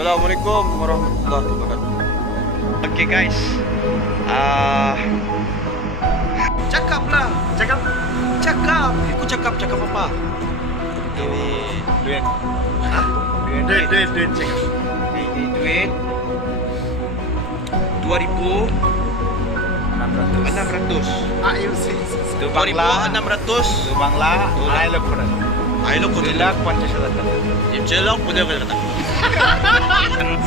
Assalamualaikum warahmatullahi wabarakatuh. Oke guys, Cakap lah, cakap. Aku cakap apa? Ini duit, Hah? duit cakap. Ini duit 2.600. Ayo sih, itu 2.600. Bangla, ayo kurang. Ayo kau Jelak 50,000 taka. jelak punya kata.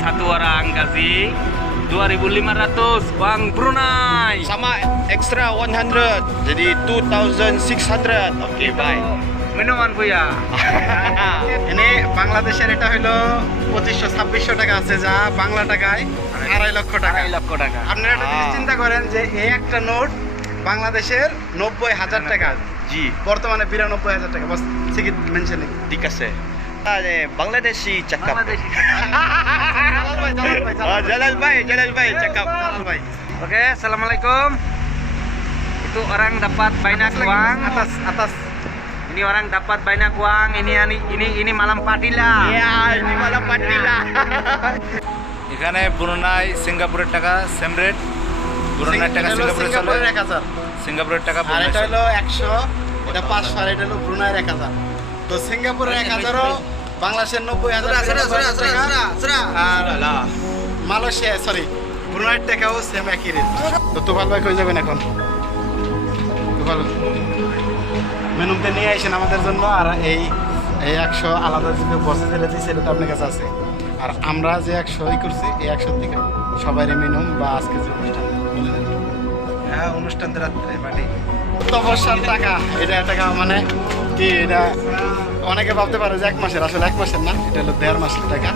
Satu orang kasih 2.500 uang Brunei. Sama extra 100. Jadi 2,600. Oke, bye. minuman Buya। এনে বাংলাদেশের এটা হলো 2500-2600 টাকা আছে, যা বাংলা টাকায় 2.5 লক্ষ টাকা। 2 লক্ষ টাকা। আপনারা একটা জিনিস চিন্তা করেন যে এই একটা নোট বাংলাদেশের 90,000 টাকা, জি, বর্তমানে 92,000 টাকা। বস সিকিট মেনশন ঠিক আছে। Bangladeshi cakap. Bangladeshi। Jalal Bhai cakap. ভাই Oke, assalamualaikum. Itu orang dapat banyak uang. atas Ini orang dapat banyak uang. Ini malam Padilla। Ya, ini malam Padilla. এখানে ব্রুনাই সিঙ্গাপুরের টাকা সেম রেট, ব্রুনাইয়ের টাকা সিঙ্গাপুরে চলে, সিঙ্গাপুরের 1000, সিঙ্গাপুরের টাকা আর ব্রুনাই এটা চলে। হলো 100, এটা 500, আর এটা হলো ব্রুনাইয়ের 1000। তো সিঙ্গাপুরের 1000ও বাংলাদেশের 90,000 টাকা, আর মালয়েশিয়া সরি ব্রুনাইয়ের টাকাও সেম একই রেট। তো তুফাল ভাই কই যাবেন এখন? তুফাল মেনুতে নিয়ে আসেন আমাদের জন্য। আর এই 100 আলাদা যে বসে ফেলে দিয়েছে সেটা তো আপনার কাছে আছে। আর আমরা যে 100 করছি, এই 100 থেকে সবাই মিনিমাম বা আজকে যে অনুষ্ঠান বলে দেন। হ্যাঁ, অনুষ্ঠান তো রাত্রে পার্টি। তপস্যার টাকা, এটা টাকা মানে কি? এটা অনেকে ভাবতে পারে যে 1 মাসের, আসলে 1 মাসের না, এটা হলো 1.5 মাসের টাকা।